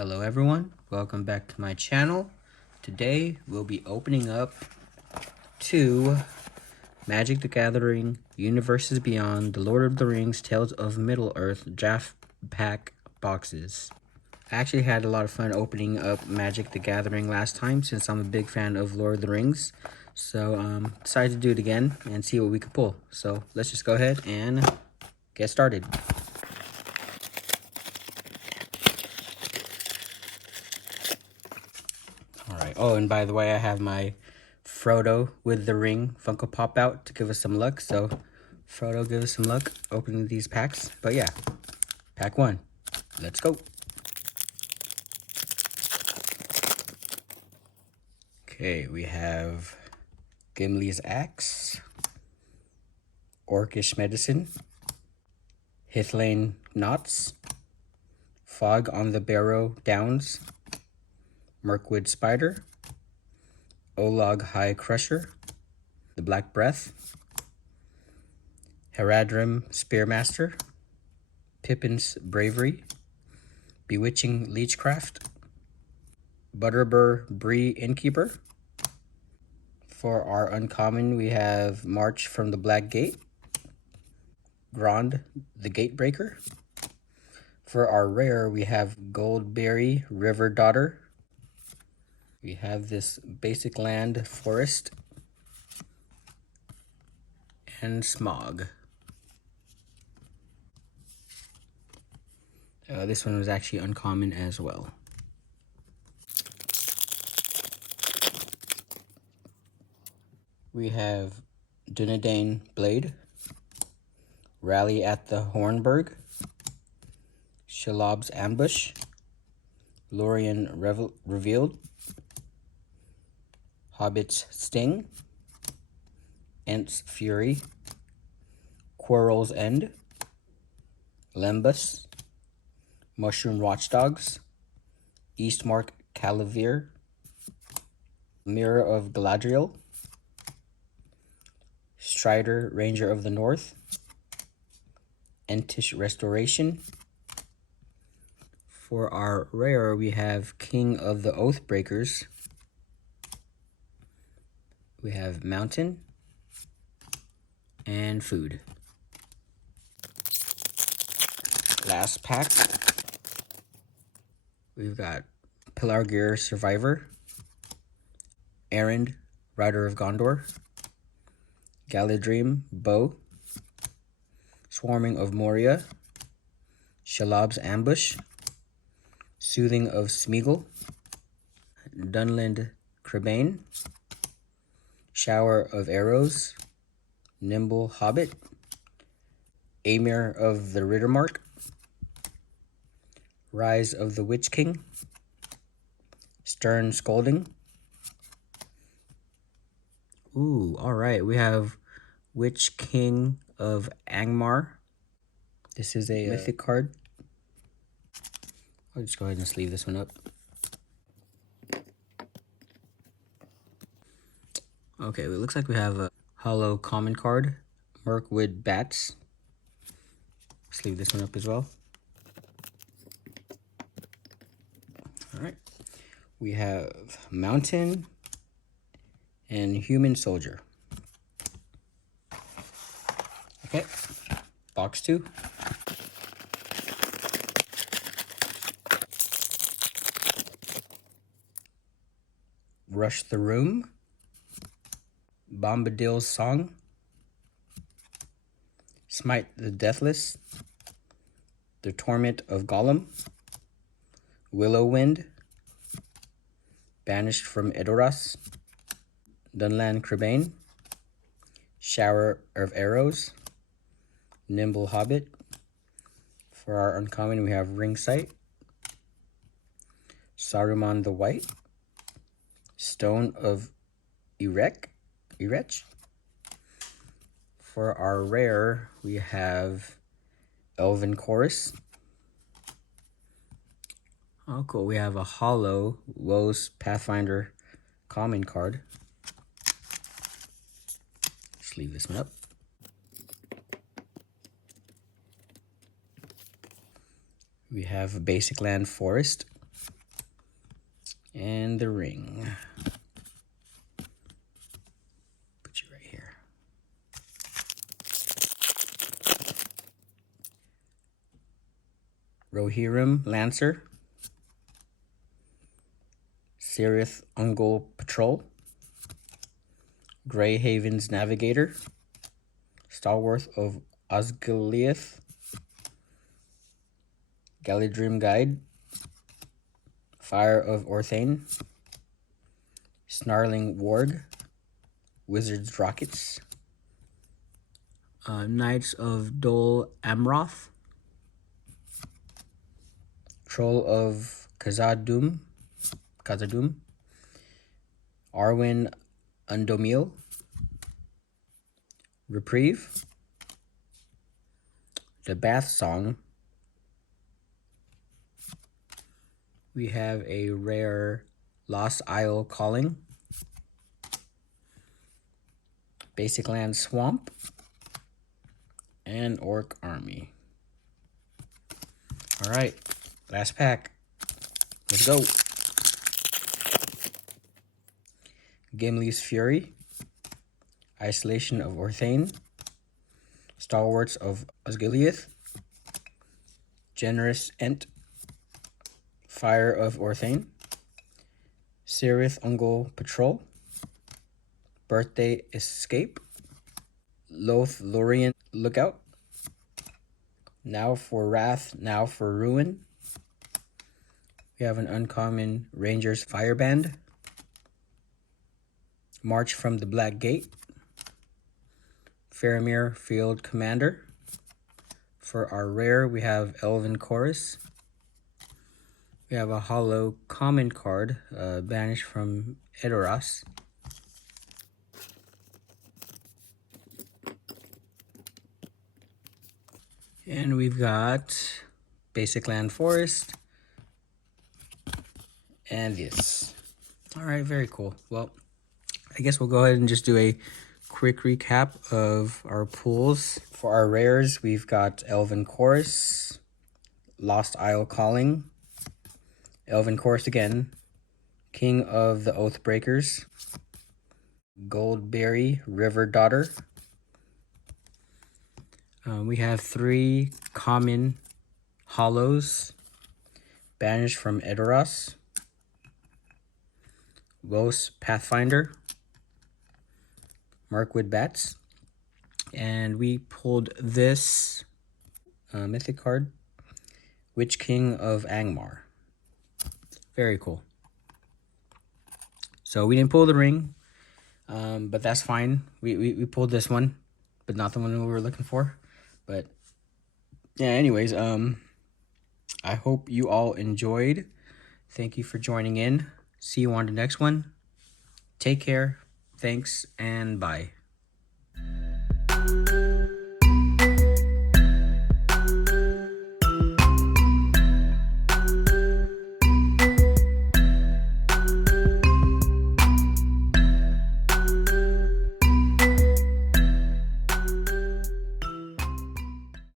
Hello everyone, welcome back to my channel. Today we'll be opening up 2 Magic the Gathering Universes Beyond The Lord of the Rings Tales of Middle-earth draft pack boxes. I actually had a lot of fun opening up Magic the Gathering last time since I'm a big fan of Lord of the Rings. So decided to do it again and see what we could pull. So let's just go ahead and get started. Alright, oh, and by the way, I have my Frodo with the ring Funko Pop out to give us some luck. So, Frodo, give us some luck opening these packs. But yeah, pack 1. Let's go. Okay, we have Gimli's Axe, Orcish Medicine, Hithlane Knots, Fog on the Barrow Downs, Mirkwood Spider, Olog High Crusher, the Black Breath, Haradrim Spearmaster, Pippin's Bravery, Bewitching Leechcraft, Butterbur Bree Innkeeper. For our uncommon, we have March from the Black Gate, Grond the Gatebreaker. For our rare, we have Goldberry River Daughter. We have this basic land Forest and Smog. This one was actually uncommon as well. We have Dunedain Blade, Rally at the Hornburg, Shalob's Ambush, Lorien Revealed, Hobbit's Sting, Ent's Fury, Quarrel's End, Lembus, Mushroom Watchdogs, Eastmark Calavir, Mirror of Galadriel, Strider Ranger of the North, Entish Restoration. For our rare, we have King of the Oathbreakers. We have Mountain and Food. Last pack, we've got Pelargir Survivor, Errand Rider of Gondor, Galadrim Bow, Swarming of Moria, Shalob's Ambush, Soothing of Smeagol, Dunland Crebain, Shower of Arrows, Nimble Hobbit, Amir of the Rittermark, Rise of the Witch King, Stern Scolding. Ooh, alright, we have Witch King of Angmar. This is a mythic card. I'll just go ahead and sleeve this one up. Okay, it looks like we have a hollow common card, Mirkwood Bats. Sleeve this one up as well. Alright, we have Mountain and Human Soldier. Okay, box 2. Rush the Room, Bombadil's Song, Smite the Deathless, The Torment of Gollum, Willow Wind, Banished from Edoras, Dunland Crebain, Shower of Arrows, Nimble Hobbit. For our uncommon, we have Ring Sight, Saruman the White, Stone of Erech. For our rare, we have Elven Chorus. Oh, cool. We have a hollow Woes Pathfinder common card. Sleeve this one up. We have Basic Land Forest, And the ring. Put you right here. Rohirrim Lancer. Cirith Ungol Patrol. Greyhaven's Navigator. Stalwart of Osgiliath. Galadrim Guide. Fire of Orthanc. Snarling Warg. Wizard's Rockets. Knights of Dol Amroth. Troll of Khazad-dûm. Arwen Undomil. Reprieve. The Bath Song. We have a rare Lost Isle Calling. Basic Land Swamp. And Orc Army. Alright, last pack. Let's go. Gimli's Fury. Isolation of Orthanc. Stalwarts of Osgiliath. Generous Ent. Fire of Orthanc. Cirith Ungol Patrol. Birthday Escape. Lothlorien Lookout. Now for Wrath, Now for Ruin. We have an uncommon Ranger's Fireband. March from the Black Gate. Faramir Field Commander. For our rare, we have Elven Chorus. We have a hollow common card, banished from Edoras. And we've got Basic Land Forest. And this. Alright, very cool. Well, I guess we'll go ahead and just do a quick recap of our pools. For our rares, we've got Elven Chorus, Lost Isle Calling, Elven Chorus again, King of the Oathbreakers, Goldberry River Daughter. We have 3 common hollows, banished from Edoras, Wos Pathfinder, Markwood Bats, and we pulled this mythic card, Witch King of Angmar. Very cool. So we didn't pull the ring, but that's fine. We pulled this one, but not the one we were looking for. But yeah, anyways, I hope you all enjoyed. Thank you for joining in. See you on the next one. Take care. Thanks and bye.